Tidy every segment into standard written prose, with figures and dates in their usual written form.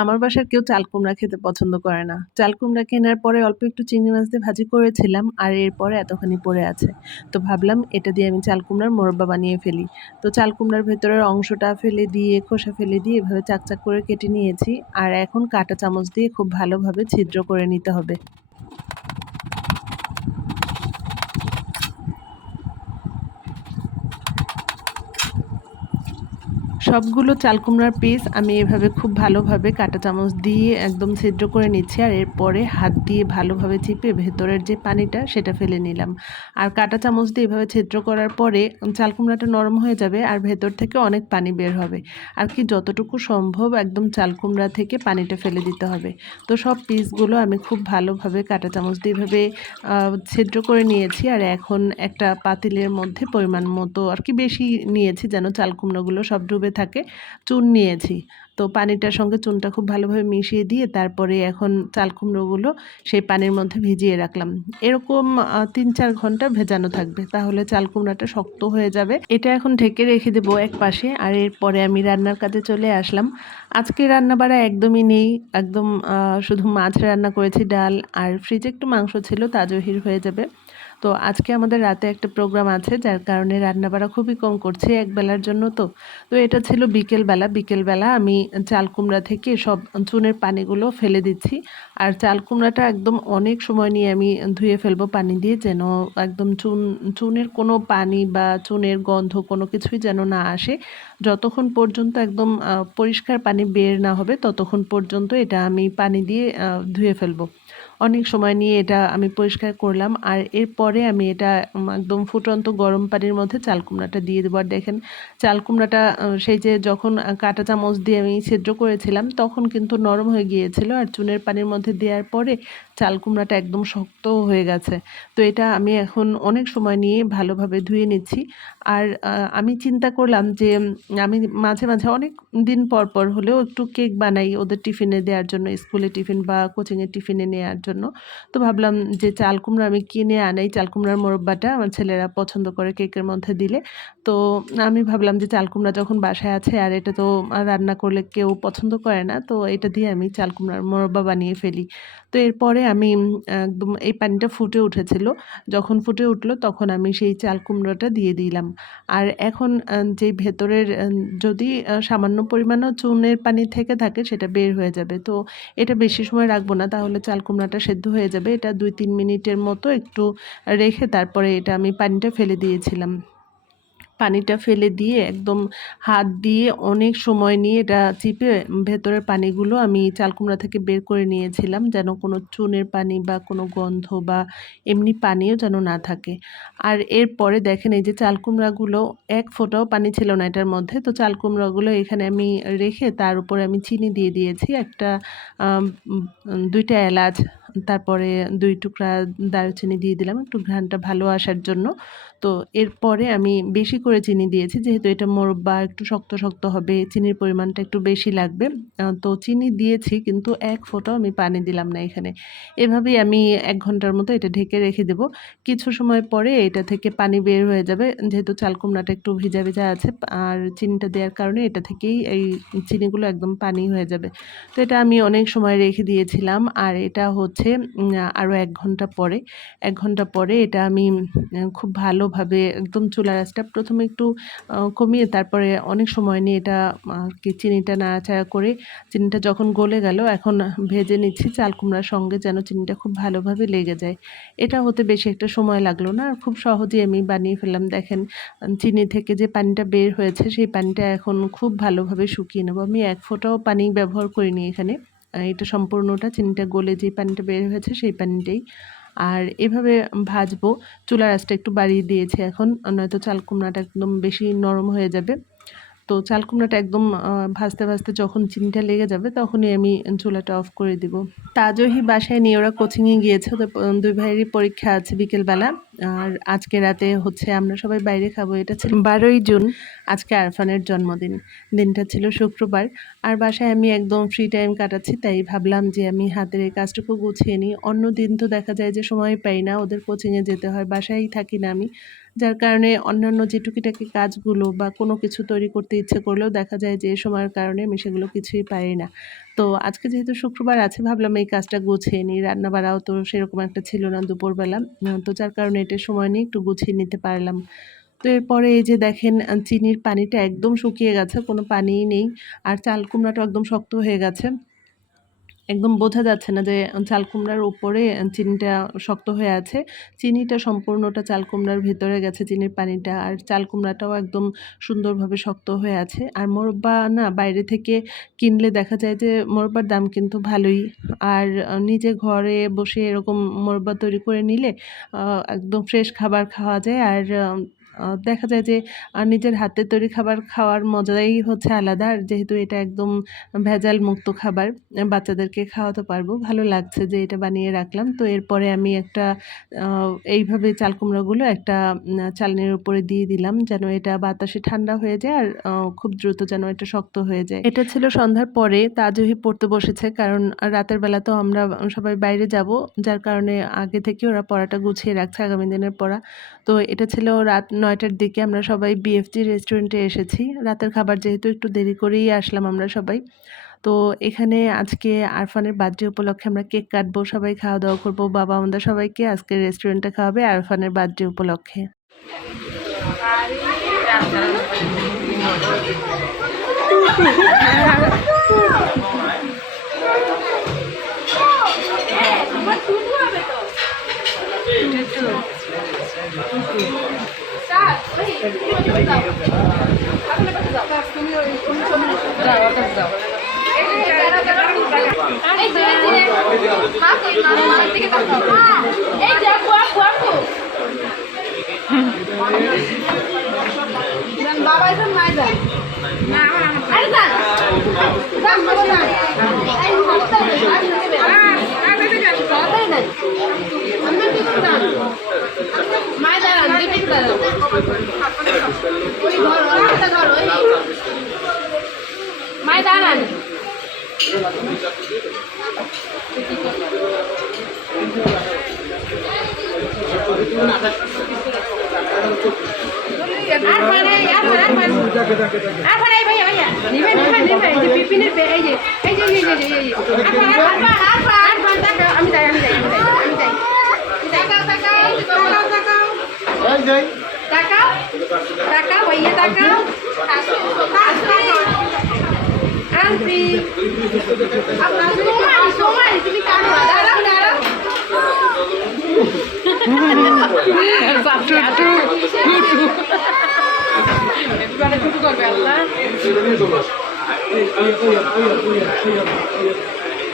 আমার বাসার কেউ চাল কুমড়া খেতে পছন্দ করে না। চাল কুমড়া কেনার পরে অল্প একটু চিংড়ি মাছ দিয়ে ভাজি করেছিলাম আর এরপরে এতখানি পড়ে আছে। তো ভাবলাম এটা দিয়ে আমি চাল কুমড়ার মোরব্বা বানিয়ে ফেলি। তো চাল কুমড়ার ভেতরের অংশটা ফেলে দিয়ে, খোসা ফেলে দিয়ে এভাবে চাকচাক করে কেটে নিয়েছি। আর এখন কাঁটা চামচ দিয়ে খুব ভালোভাবে ছিদ্র করে নিতে হবে। সবগুলো চাল কুমড়ার পিস আমি এভাবে খুব ভালোভাবে কাঁটা চামচ দিয়ে একদম ছিদ্র করে নিচ্ছি আর এরপরে হাত দিয়ে ভালোভাবে চিপে ভেতরের যে পানিটা সেটা ফেলে নিলাম। আর কাঁটা চামচ দিয়ে এভাবে ছিদ্র করার পরে চাল কুমড়াটা নরম হয়ে যাবে আর ভেতর থেকে অনেক পানি বের হবে। আর কি যতটুকু সম্ভব একদম চাল কুমড়া থেকে পানিটা ফেলে দিতে হবে। তো সব পিসগুলো আমি খুব ভালোভাবে কাঁটা চামচ দিয়ে এভাবে ছিদ্র করে নিয়েছি আর এখন একটা পাতিলের মধ্যে পরিমাণ মতো আর কি বেশি নিয়েছি যেন চাল কুমড়োগুলো সব ডুবে থাকে। চুন নিয়েছি। তো পানিটার সঙ্গে চুনটা খুব ভালোভাবে মিশিয়ে দিয়ে তারপরে এখন চাল কুমড়োগুলো সেই পানির মধ্যে ভিজিয়ে রাখলাম। এরকম ৩-৪ ঘন্টা ভেজানো থাকবে। তাহলে চাল কুমড়াটা শক্ত হয়ে যাবে। এটা এখন ঢেকে রেখে দেবো একপাশে আর এরপরে আমি রান্নার কাজে চলে আসলাম। আজকে রান্নাবাড়া একদমই নেই। একদম শুধু মাছ রান্না করেছি, ডাল আর ফ্রিজে একটু মাংস ছিল তা জহির হয়ে যাবে। তো আজকে আমাদের রাতে একটা প্রোগ্রাম আছে যার কারণে রান্নাবাড়া খুবই কম করছি একবেলার জন্য তো। তো এটা ছিল বিকেলবেলা। বিকেলবেলা আমি চাল কুমড়া থেকে সব চুনের পানিগুলো ফেলে দিচ্ছি। আর চাল কুমড়াটা একদম অনেক সময় নিয়ে আমি ধুয়ে ফেলবো পানি দিয়ে যেন একদম চুনের কোনো পানি বা চুনের গন্ধ কোনো কিছুই যেন না আসে। যতক্ষণ পর্যন্ত একদম পরিষ্কার পানি বের না হবে ততক্ষণ পর্যন্ত এটা আমি পানি দিয়ে ধুয়ে ফেলবো। অনেক সময় নিয়ে এটা আমি পরিষ্কার করলাম আর এরপরে আমি এটা একদম ফুটন্ত গরম পানির মধ্যে চাল কুমড়াটা দিয়ে দেবো। আর দেখেন চাল কুমড়াটা সেই যে যখন কাঁটা চামচ দিয়ে আমি ছিদ্র করেছিলাম তখন কিন্তু নরম হয়ে গিয়েছিল আর চুনের পানির মধ্যে দেওয়ার পরে চাল কুমড়াটা একদম শক্ত হয়ে গেছে। তো এটা আমি এখন অনেক সময় নিয়ে ভালোভাবে ধুয়ে নিচ্ছি। আর আমি চিন্তা করলাম যে আমি মাঝে মাঝে অনেক দিন পর পর হলেও একটু কেক বানাই ওদের টিফিনে দেওয়ার জন্য, স্কুলে টিফিন বা কোচিংয়ের টিফিনে নেওয়ার জন্য। তো ভাবলাম যে চাল কুমড়া আমি কিনে আনাই, চাল কুমড়ার মোরব্বাটা আমার ছেলেরা পছন্দ করে কেকের মধ্যে দিলে। তো আমি ভাবলাম যে চাল কুমড়া যখন বাসায় আছে আর এটা তো রান্না করলে কেউ পছন্দ করে না, তো এটা দিয়ে আমি চাল কুমড়ার মোরব্বা বানিয়ে ফেলি। তো এরপরে আমি একদম এই পানিটা ফুটে উঠেছিল। যখন ফুটে উঠলো তখন আমি সেই চাল কুমড়োটা দিয়ে দিলাম। আর এখন যে ভেতরের যদি সামান্য পরিমাণও চুনের পানি থেকে থাকে সেটা বের হয়ে যাবে। তো এটা বেশি সময় রাখবো না, তাহলে চাল কুমড়াটা সেদ্ধ হয়ে যাবে। এটা ২-৩ মিনিটের মতো একটু রেখে তারপরে এটা আমি পানিটা ফেলে দিয়েছিলাম। পানিটা ফেলে দিয়ে একদম হাত দিয়ে অনেক সময় নিয়ে এটা চিপে ভেতরের পানিগুলো আমি চাল কুমড়া থেকে বের করে নিয়েছিলাম যেন কোনো চুনের পানি বা কোনো গন্ধ বা এমনি পানিও যেন না থাকে। আর এরপরে দেখেন এই যে চাল কুমড়াগুলো এক ফোঁটাও পানি ছিল না এটার মধ্যে। তো চাল কুমড়াগুলো এখানে আমি রেখে তার উপরে আমি চিনি দিয়ে দিয়েছি। একটা ২ টা এলাচ, তারপরে ২ টুকরা দারুচিনি দিয়ে দিলাম একটু ঘ্রাণটা ভালো আসার জন্য। তো এরপরে আমি বেশি করে চিনি দিয়েছি যেহেতু এটা মোরব্বা একটু শক্ত শক্ত হবে, চিনির পরিমাণটা একটু বেশি লাগবে। তো চিনি দিয়েছি কিন্তু এক ফোঁটাও আমি পানি দিলাম না এখানে। এভাবেই আমি ১ ঘন্টার মতো এটা ঢেকে রেখে দেবো। কিছু সময় পরে এটা থেকে পানি বের হয়ে যাবে যেহেতু চাল কুমড়াটা একটু ভিজা ভিজা আছে আর চিনিটা দেওয়ার কারণে এটা থেকেই এই চিনিগুলো একদম পানি হয়ে যাবে। তো এটা আমি অনেক সময় রেখে দিয়েছিলাম আর এটা হচ্ছে আরও ১ ঘন্টা পরে। ১ ঘন্টা পরে এটা আমি খুব ভালোভাবে একদম চুলার আঁচটা ১ম এ একটু কমিয়ে তারপরে অনেক সময় নিয়ে এটা আরকি চিনিটা নাড়াচাড়া করে চিনিটা যখন গলে গেল এখন ভেজে নিচ্ছি চাল কুমড়ার সঙ্গে যেন চিনিটা খুব ভালোভাবে লেগে যায়। এটা হতে বেশি একটা সময় লাগলো না আর খুব সহজেই আমি বানিয়ে ফেললাম। দেখেন চিনি থেকে যে পানিটা বের হয়েছে সেই পানিটা এখন খুব ভালোভাবে শুকিয়ে নেব। আমি ১ ফোঁটাও পানি ব্যবহার করিনি এখানে। এটা সম্পূর্ণটা চিনিটা গলে যে পানিটা বের হয়েছে সেই পানিটাই। আর এভাবে ভাজবো। চুলার আঁচটা একটু বাড়িয়ে দিয়েছি এখন, নয়তো চাল কুমড়াটা একদম বেশি নরম হয়ে যাবে। তো চাল কুমড়াটা একদম ভাজতে ভাজতে যখন চিনিটা লেগে যাবে তখনই আমি চুলাটা অফ করে দিব। তাজহি বাসায় নিয়ে ওরা কোচিংয়ে গিয়েছে। ওদের ২ ভাইয়েরই পরীক্ষা আছে বিকেলবেলা। আর আজকে রাতে হচ্ছে আমরা সবাই বাইরে খাবো। এটা ছিল ১২ই জুন। আজকে আরফানের জন্মদিন। দিনটা ছিল শুক্রবার। আর বাসায় আমি একদম ফ্রি টাইম কাটাচ্ছি। তাই ভাবলাম যে আমি হাতের এই কাজটুকু গুছিয়ে নিই। অন্য দিন তো দেখা যায় যে সময় পাই না। ওদের কোচিংয়ে যেতে হয়। বাসায়ই থাকি না আমি। যার কারণে অন্যান্য যে টুকিটাকি কাজগুলো বা কোনো কিছু তৈরি করতে ইচ্ছে করলেও দেখা যায় যে সময়ের কারণে আমি সেগুলো কিছুই পারি না। তো আজকে যেহেতু শুক্রবার আছে ভাবলাম এই কাজটা গুছিয়ে নিই। রান্না-বাড়াও তো সেরকম একটা ছিল না দুপুরবেলা। তো যার কারণে এটা সময় নিয়ে একটু গুছিয়ে নিতে পারলাম। তো এরপরে এই যে দেখেন চিনির পানিটা একদম শুকিয়ে গেছে, কোনো পানিই নেই। আর চাল কুমড়াটাও একদম শক্ত হয়ে গেছে। একদম বোঝা যাচ্ছে না যে চাল কুমড়ার উপরে চিনিটা শক্ত হয়ে আছে। চিনিটা সম্পূর্ণটা চাল কুমড়ার ভেতরে গেছে, চিনির পানিটা। আর চাল কুমড়াটাও একদম সুন্দরভাবে শক্ত হয়ে আছে। আর মোরব্বা না বাইরে থেকে কিনলে দেখা যায় যে মোরব্বার দাম কিন্তু ভালোই। আর নিজে ঘরে বসে এরকম মোরব্বা তৈরি করে নিলে একদম ফ্রেশ খাবার খাওয়া যায়। আর দেখা যায় যে নিজের হাতে তৈরি খাবার খাওয়ার মজাই হচ্ছে আলাদা। আর যেহেতু এটা একদম ভেজাল মুক্ত খাবার, বাচ্চাদেরকে খাওয়াতে পারবো। ভালো লাগছে যে এটা বানিয়ে রাখলাম। তো এরপরে আমি একটা এইভাবে চাল কুমড়াগুলো একটা চালনির উপরে দিয়ে দিলাম যেন এটা বাতাসে ঠান্ডা হয়ে যায় আর খুব দ্রুত যেন এটা শক্ত হয়ে যায়। এটা ছিল সন্ধ্যার পরে তাজুহি পড়তে বসেছে, কারণ রাতের বেলা তো আমরা সবাই বাইরে যাব, যার কারণে আগে থেকে ওরা পড়াটা গুছিয়ে রাখছে আগামী দিনের পড়া। তো এটা ছিল রাত ৯টার দিকে আমরা সবাই বিএফজি রেস্টুরেন্টে এসেছি। রাতের খাবার যেহেতু একটু দেরি করেই আসলাম আমরা সবাই। তো এখানে আজকে আরফানের বার্থডে উপলক্ষে আমরা কেক কাটবো, সবাই খাওয়া দাওয়া করবো। বাবা আমাদের সবাইকে আজকে রেস্টুরেন্টে খাওয়াবে আরফানের বার্থডে উপলক্ষে। Maidanan.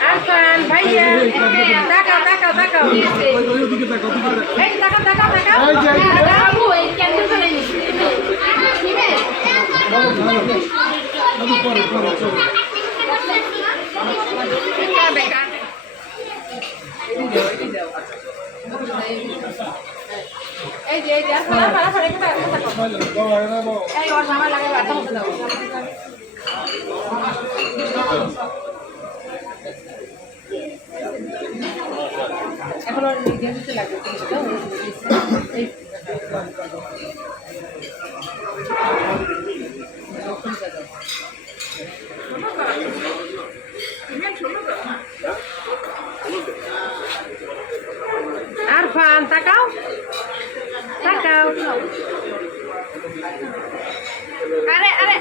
Arfan, ভাইয়া তাকাও তাকাও তাকাও এই তাকাও তাকাও তাকাও আপু এই ক্যান্সেল করে নিছি নিবে পরে বেকা এই যে পারা পারা একটা এই ওর মামা লাগে বাতা মতো দাও এখন আর নিজে দিতে লাগে এই আরফান তাকাও তাকাও আরে আরে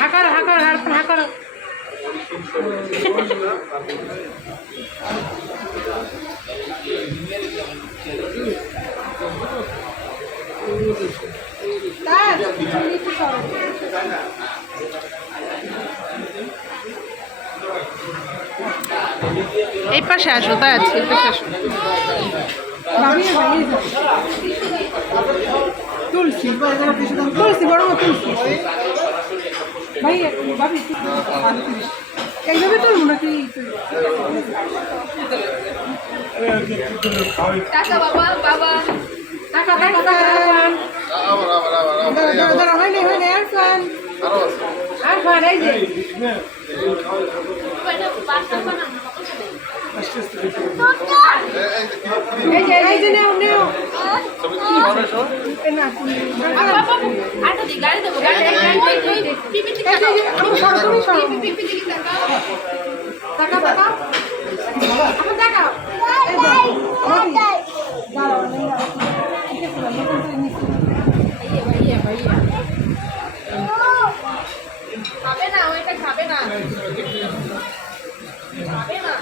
হাকার হাকার আরফান হাকার এই পাশে আসো, তাই আছে এই পাশে আসো। তুলসী তুলসী বড় তুলসী ভাই ভাবি এইভাবে তুলবো নাকি টাকা বাবা বাবা টাকা টাকা দাঁড়া হয়নি হয়নি আরফান আরফান এই যে এই যে নেও নেও আটা দি গাড়ি দেবো গাড়ি পিপি এই যে আমার সরো তুমি সরো পিপি দিকে টাকা টাকা আমার টাকা ভাইয়া ভাইয়া খাবে না ওইটা খাবে না খাবে না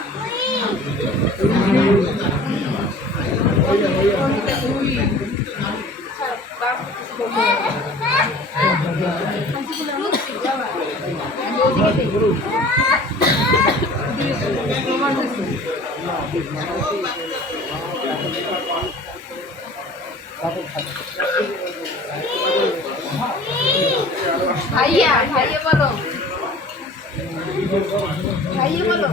ভাইয়া ভাইয়া বলো ভাইয়া বলো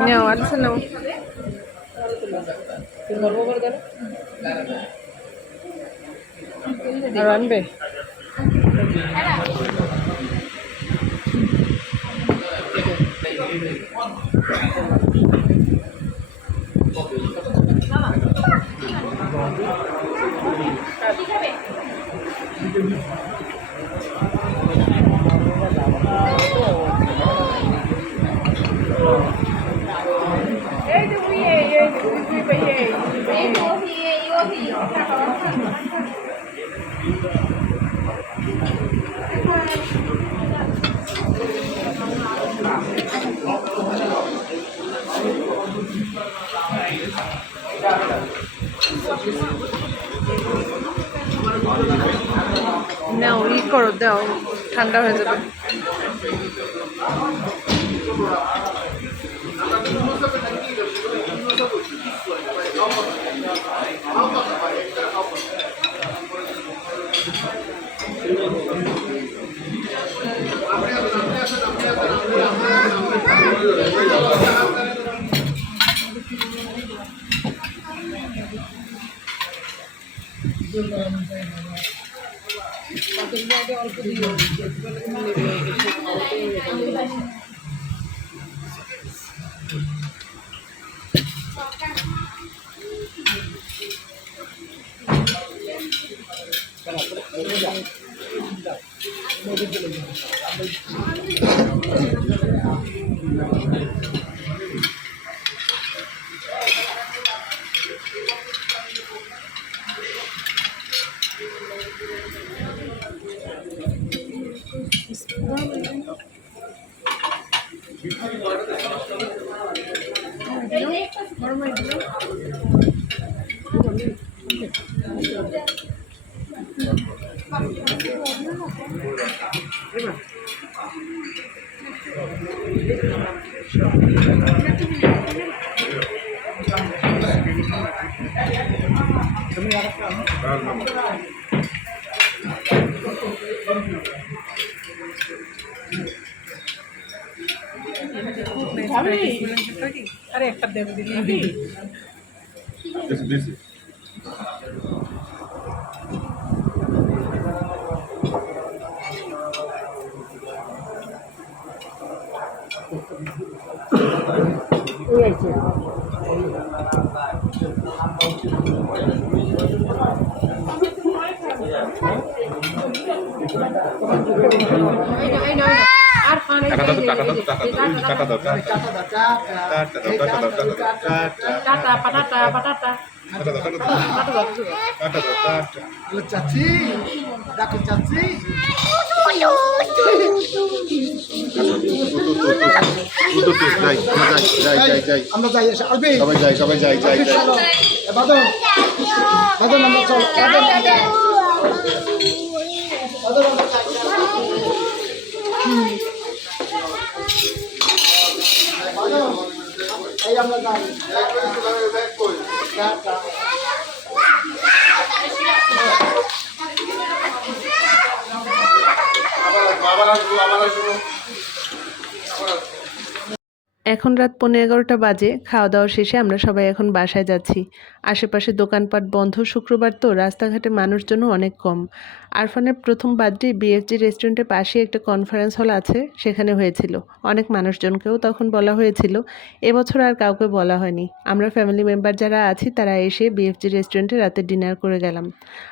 নাও আচ্ছা নাও আর আনবে নাও ই করো দাও ঠান্ডা হয়ে যাবে আরে একটা দেবে দিবি চাচি ডাকো চাচি আমরা যাই আসবে সবাই যাই বাদন আমরা চল এই আমরা যাই আবার এখন রাত 11:15 বাজে। খাওয়া দাওয়া শেষে আমরা সবাই এখন বাসায় যাচ্ছি। আশেপাশে দোকানপাট বন্ধ, শুক্রবার তো রাস্তাঘাটে মানুষজনও অনেক কম। আরফানের প্রথম বার্থডে বিএফজি রেস্টুরেন্টের পাশে একটা কনফারেন্স হল আছে, সেখানে হয়েছিল। অনেক মানুষজনকেও তখন বলা হয়েছিল। এবছর আর কাউকে বলা হয়নি। আমরা ফ্যামিলি মেম্বার যারা আছি তারা এসে বিএফজি রেস্টুরেন্টে রাতে ডিনার করে গেলাম।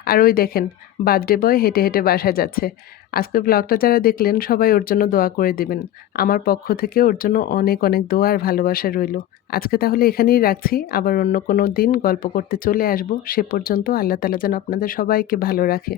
আর ওই দেখেন বার্থডে বয় হেঁটে হেঁটে বাসায় যাচ্ছে। আজকের ব্লগটা যারা দেখলেন সবাই ওর জন্য দোয়া করে দিবেন। আমার পক্ষ থেকে ওর জন্য অনেক অনেক দোয়া আর ভালোবাসা রইল। আজকে তাহলে এখানেই রাখছি, আবার অন্য কোনো দিন গল্প করতে চলে আসব। সে পর্যন্ত আল্লাহ তাআলা যেন আপনাদের সবাইকে ভালো রাখে।